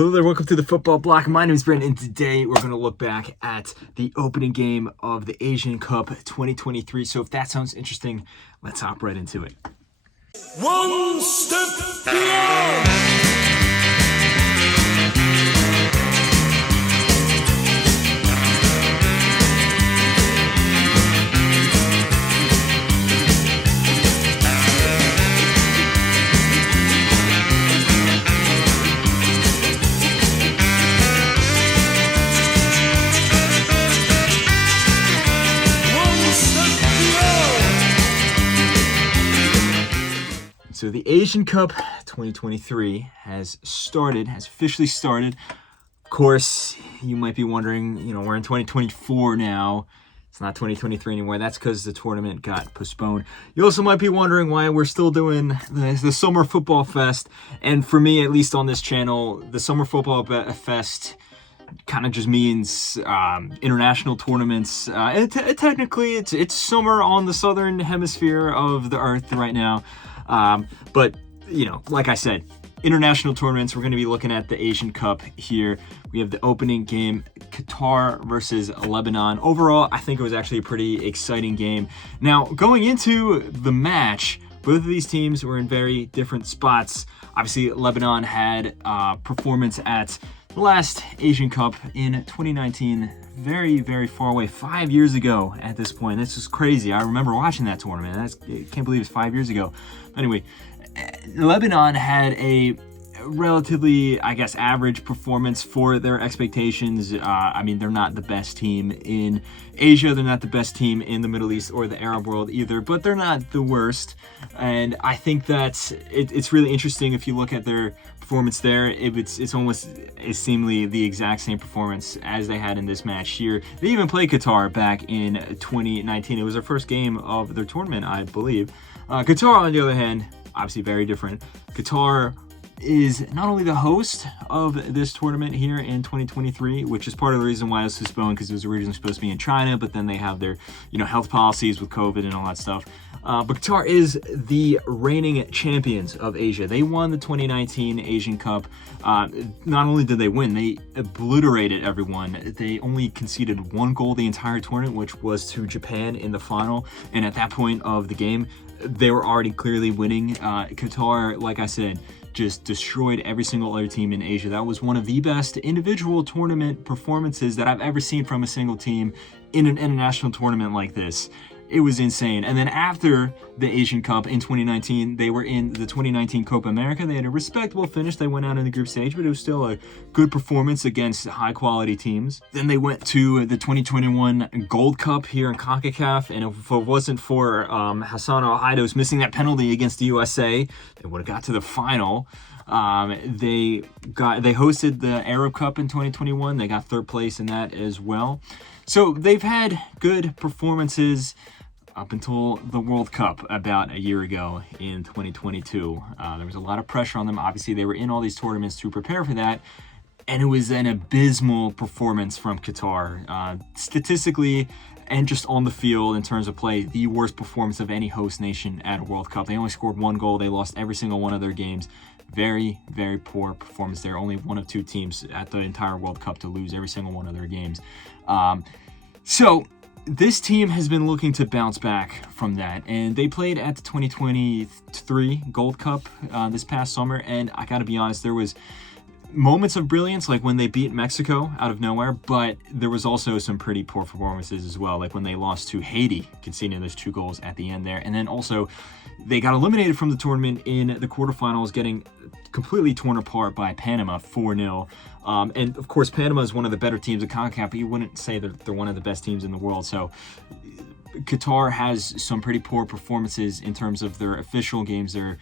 Hello there, welcome to the Football Bloc. My name is Brandon, and today we're going to look back at the opening game of the Asian Cup 2023. So if that sounds interesting, let's hop right into it. One step beyond. So the Asian Cup 2023 has officially started. Of course, you might be wondering, we're in 2024 now. It's not 2023 anymore. That's because the tournament got postponed. You also might be wondering why we're still doing the Summer Football Fest. And for me, at least on this channel, the Summer Football Fest kind of just means international tournaments. Technically, it's summer on the southern hemisphere of the earth right now. But, like I said, international tournaments, we're going to be looking at the Asian Cup here. We have the opening game, Qatar versus Lebanon. Overall, I think it was actually a pretty exciting game. Now, going into the match, both of these teams were in very different spots. Obviously, Lebanon had performance at the last Asian Cup in 2019, very, very far away, 5 years ago at this point. That's just crazy. I remember watching that tournament. I can't believe it's 5 years ago. Anyway, Lebanon had a relatively, average performance for their expectations. They're not the best team in Asia. They're not the best team in the Middle East or the Arab world either, but they're not the worst. And I think that it's really interesting if you look at their performance there. It's almost seemingly the exact same performance as they had in this match here. They even played Qatar back in 2019. It was their first game of their tournament, I believe. Qatar, on the other hand, obviously very different. Qatar is not only the host of this tournament here in 2023, which is part of the reason why it was postponed, because it was originally supposed to be in China, but then they have their, health policies with COVID and all that stuff. But Qatar is the reigning champions of Asia. They won the 2019 Asian Cup. Not only did they win, they obliterated everyone. They only conceded one goal the entire tournament, which was to Japan in the final. And at that point of the game, they were already clearly winning. Qatar, like I said, just destroyed every single other team in Asia. That was one of the best individual tournament performances that I've ever seen from a single team in an international tournament like this. It was insane. And then after the Asian Cup in 2019, they were in the 2019 Copa America. They had a respectable finish. They went out in the group stage, but it was still a good performance against high-quality teams. Then they went to the 2021 Gold Cup here in CONCACAF, and if it wasn't for Hassan Al-Haidos missing that penalty against the USA, they would have got to the final. They hosted the Arab Cup in 2021. They got third place in that as well. So they've had good performances up until the World Cup about a year ago in 2022. There was a lot of pressure on them. Obviously, they were in all these tournaments to prepare for that, and it was an abysmal performance from Qatar. Statistically and just on the field in terms of play, the worst performance of any host nation at a World Cup. They only scored one goal. They lost every single one of their games. Very, very poor performance. They're only one of two teams at the entire World Cup to lose every single one of their games. So this team has been looking to bounce back from that, and they played at the 2023 Gold Cup this past summer, and I gotta be honest, there was moments of brilliance, like when they beat Mexico out of nowhere, but there was also some pretty poor performances as well, like when they lost to Haiti, conceding those 2 goals at the end there. And then also they got eliminated from the tournament in the quarterfinals, getting completely torn apart by Panama 4-0. And of course, Panama is one of the better teams in CONCACAF, but you wouldn't say that they're one of the best teams in the world. So Qatar has some pretty poor performances in terms of their official games, their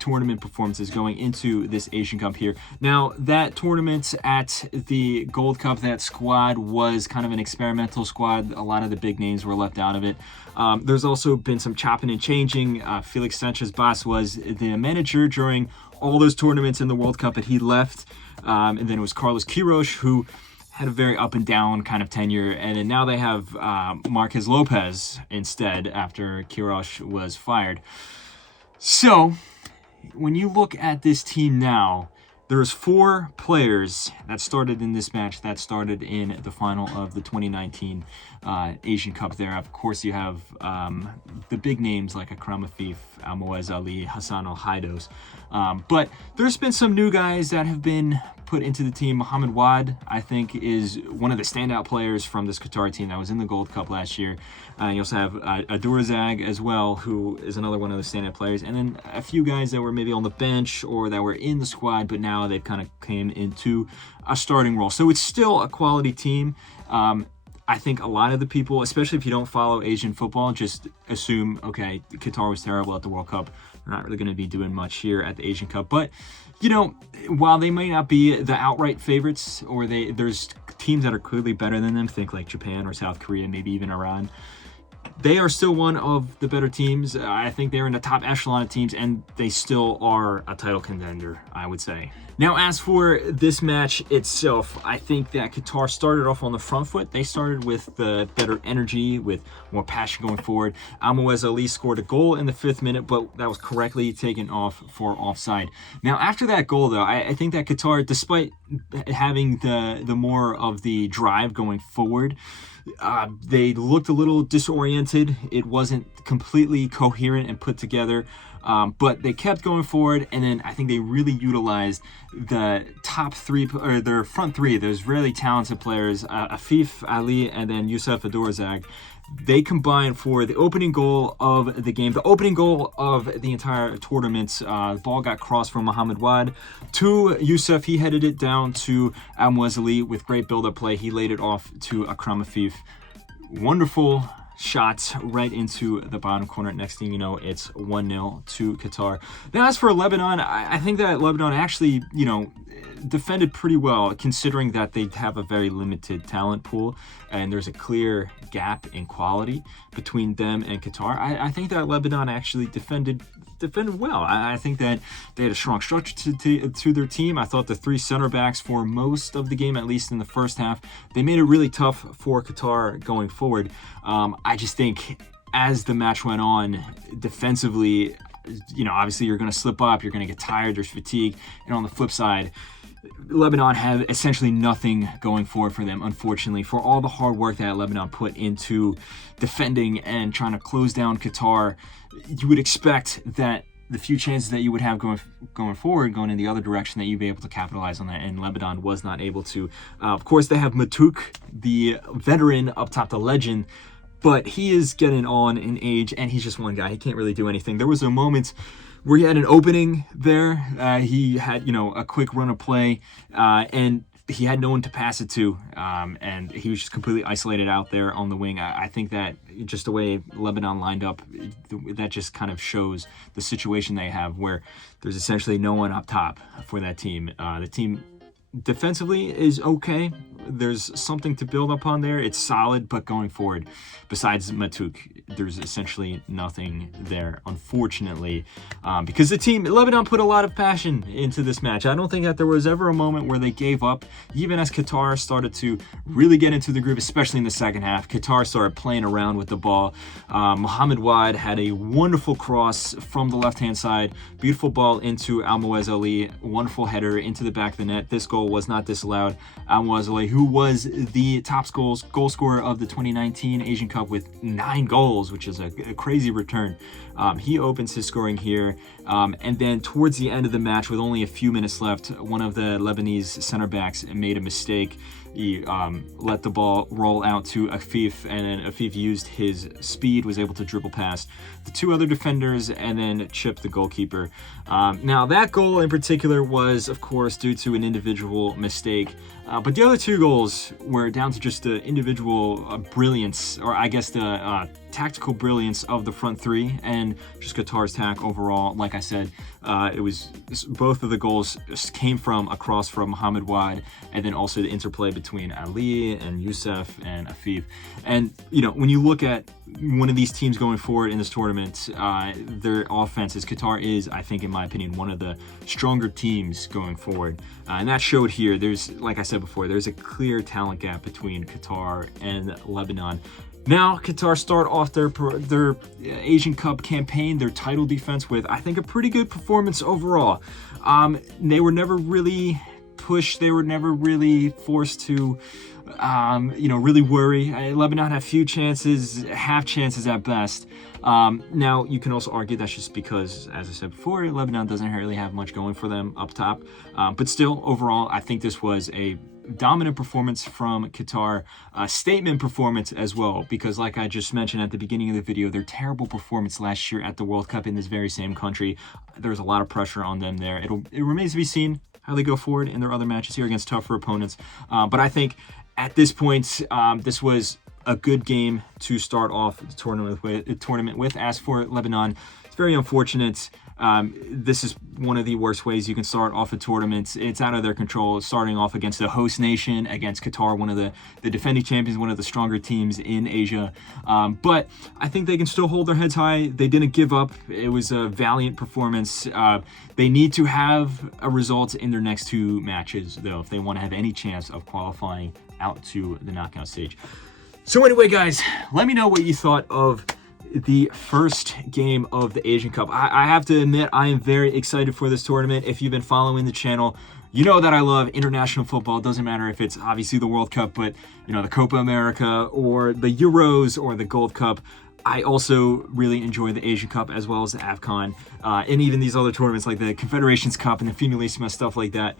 tournament performances going into this Asian Cup here. Now, that tournament at the Gold Cup, that squad was kind of an experimental squad. A lot of the big names were left out of it. There's also been some chopping and changing. Felix Sanchez-Bas was the manager during all those tournaments in the World Cup, but he left. And then it was Carlos Queiroz, who had a very up and down kind of tenure, and then now they have Marquez Lopez instead after Queiroz was fired. So when you look at this team now, There's 4 players that started in this match that started in the final of the 2019 Asian Cup there. Of course, you have the big names like Akram Afif, Almoez Ali, Hassan Al-Haidos. But there's been some new guys that have been put into the team. Mohamed Wad, I think, is one of the standout players from this Qatar team that was in the Gold Cup last year. You also have Adurazag as well, who is another one of the standout players. And then a few guys that were maybe on the bench or that were in the squad, but now they've kind of came into a starting role. So it's still a quality team. I think a lot of the people, especially if you don't follow Asian football, just assume, okay, Qatar was terrible at the World Cup. They're not really going to be doing much here at the Asian Cup. But, you know, while they may not be the outright favorites, or there's teams that are clearly better than them, think like Japan or South Korea, maybe even Iran, they are still one of the better teams. I think they're in the top echelon of teams, and they still are a title contender, I would say. Now, as for this match itself, I think that Qatar started off on the front foot. They started with the better energy, with more passion going forward. Almoez Ali scored a goal in the 5th minute, but that was correctly taken off for offside. Now, after that goal, though, I think that Qatar, despite having the more of the drive going forward, they looked a little disoriented. It wasn't completely coherent and put together, but they kept going forward, and then I think they really utilized the top 3, or their front 3. There's really talented players, Afif, Ali, and then Youssef Adurazag. They combined for the opening goal of the game, the opening goal of the entire tournament. The ball got crossed from Mohamed Wad to Youssef. He headed it down to Almoez Ali with great build-up play. He laid it off to Akram Afif. Wonderful shots right into the bottom corner. Next thing you know, it's 1-0 to Qatar. Now, as for Lebanon, I think that Lebanon actually, you know, defended pretty well, considering that they have a very limited talent pool and there's a clear gap in quality between them and Qatar. I think that Lebanon actually defended well. I think that they had a strong structure to their team. I thought the 3 center backs for most of the game, at least in the first half, they made it really tough for Qatar going forward. I just think as the match went on, defensively, you know, obviously you're going to slip up, you're going to get tired, there's fatigue, and on the flip side, Lebanon have essentially nothing going for them, unfortunately. For all the hard work that Lebanon put into defending and trying to close down Qatar, you would expect that the few chances that you would have going forward, going in the other direction, that you'd be able to capitalize on that, and Lebanon was not able to. Of course, they have Matuk, the veteran up top, the legend, but he is getting on in age, and he's just one guy. He can't really do anything. There was a moment where he had an opening there. He had, you know, a quick run of play, and he had no one to pass it to, and he was just completely isolated out there on the wing. I think that just the way Lebanon lined up, that just kind of shows the situation they have, where there's essentially no one up top for that team. The team defensively is okay. There's something to build upon there. It's solid, but going forward, besides Matuk, there's essentially nothing there, unfortunately, because the team, Lebanon, put a lot of passion into this match. I don't think that there was ever a moment where they gave up, even as Qatar started to really get into the groove, especially in the second half. Qatar started playing around with the ball. Mohamed Wad had a wonderful cross from the left-hand side, beautiful ball into Almoez Ali, wonderful header into the back of the net. This goal was not disallowed. Almoez Ali, who was the top goal scorer of the 2019 Asian Cup with 9 goals, which is a crazy return. He opens his scoring here, and then towards the end of the match, with only a few minutes left, one of the Lebanese center backs made a mistake. He let the ball roll out to Afif, and then Afif used his speed, was able to dribble past the 2 other defenders, and then chip the goalkeeper. Now, that goal in particular was, of course, due to an individual mistake, but the other 2 goals were down to just the individual brilliance, or I guess the tactical brilliance of the front 3, and just Qatar's tack overall. Like I said, it was both of the goals came from a cross from Mohamed Wad, and then also the interplay between Ali and Youssef and Afif. And, you know, when you look at one of these teams going forward in this tournament, their offenses, Qatar is, I think, in my opinion, one of the stronger teams going forward. And that showed here. There's, like I said before, there's a clear talent gap between Qatar and Lebanon. Now, Qatar start off their Asian Cup campaign, their title defense, with, I think, a pretty good performance overall. They were never really pushed. They were never really forced to, really worry. Lebanon had few chances, half chances at best. Now, you can also argue that's just because, as I said before, Lebanon doesn't really have much going for them up top. But still, overall, I think this was a dominant performance from Qatar, a statement performance as well, because like I just mentioned at the beginning of the video, their terrible performance last year at the World Cup in this very same country, there's a lot of pressure on them there. It remains to be seen how they go forward in their other matches here against tougher opponents. But I think at this point, this was a good game to start off the tournament with. As for Lebanon, it's very unfortunate. This is one of the worst ways you can start off a tournament. It's out of their control, starting off against the host nation, against Qatar, one of the defending champions, one of the stronger teams in Asia. But I think they can still hold their heads high. They didn't give up. It was a valiant performance. They need to have a result in their next two matches, though, if they want to have any chance of qualifying out to the knockout stage. So anyway, guys, let me know what you thought of the first game of the Asian Cup. I have to admit, I am very excited for this tournament. If you've been following the channel, you know that I love international football. It doesn't matter if it's obviously the World Cup, but the Copa America or the Euros or the Gold Cup. I also really enjoy the Asian Cup as well as the AFCON, and even these other tournaments like the Confederations Cup and the Finalissima, stuff like that.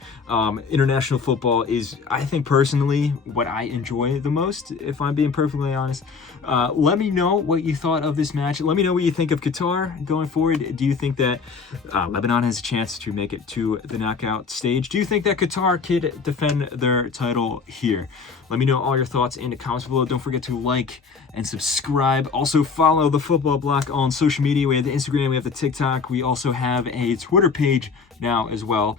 International football is, I think personally, what I enjoy the most, if I'm being perfectly honest. Let me know what you thought of this match. Let me know what you think of Qatar going forward. Do you think that Lebanon has a chance to make it to the knockout stage? Do you think that Qatar could defend their title here? Let me know all your thoughts in the comments below. Don't forget to like and subscribe. Also, follow the Football Bloc on social media. We have the Instagram, we have the TikTok. We also have a Twitter page now as well.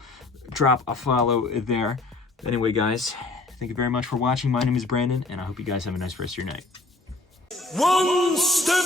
Drop a follow there. Anyway, guys, thank you very much for watching. My name is Brandon, and I hope you guys have a nice rest of your night. One step